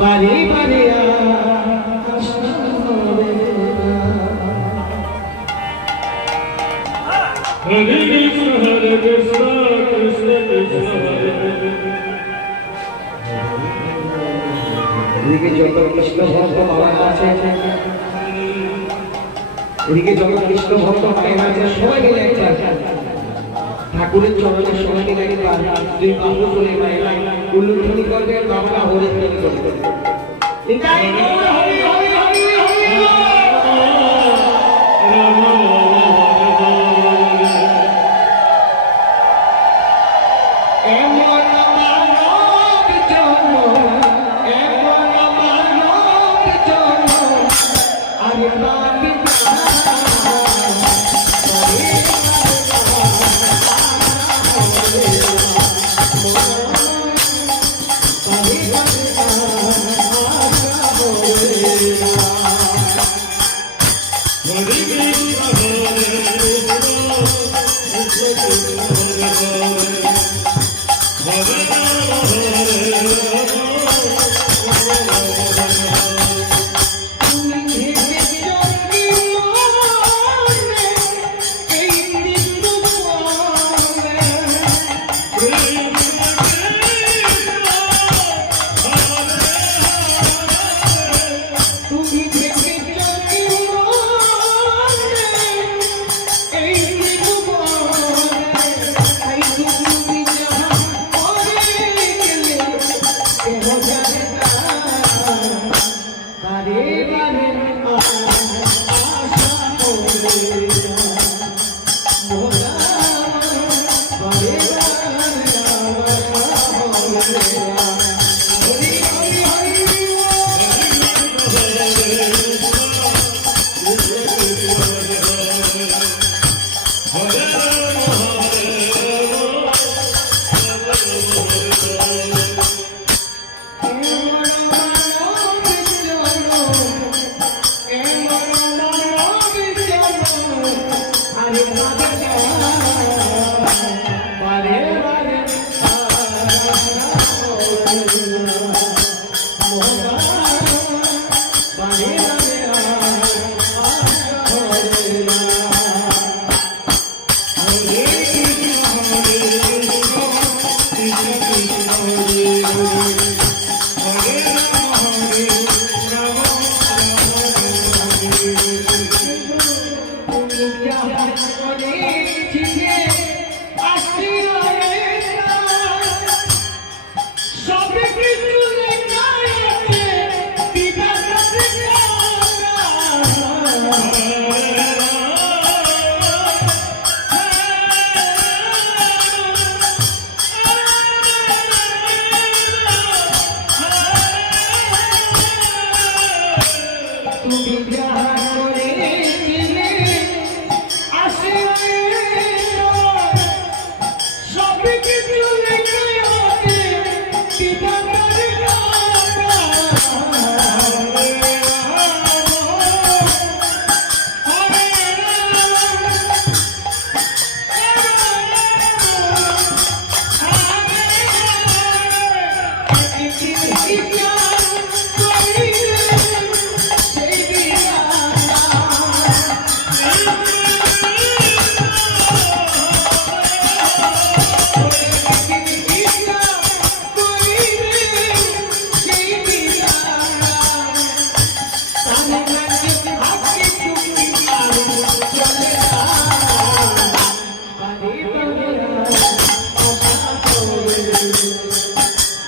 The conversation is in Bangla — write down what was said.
বারে বারে। হরে কৃষ্ণ হরে কৃষ্ণ কৃষ্ণ কৃষ্ণ হরে হরে এদিকে যত কৃষ্ণ ভক্ত আছে, এদিকে যত কৃষ্ণ ভক্ত আছে, সবাই গেলে একটা ঠাকুরের চরণের সবাই মিলে একবার দুই মায়ের উল্লুধ্বনি করবে বাবা Bye. I'm not পিতামাতার বারে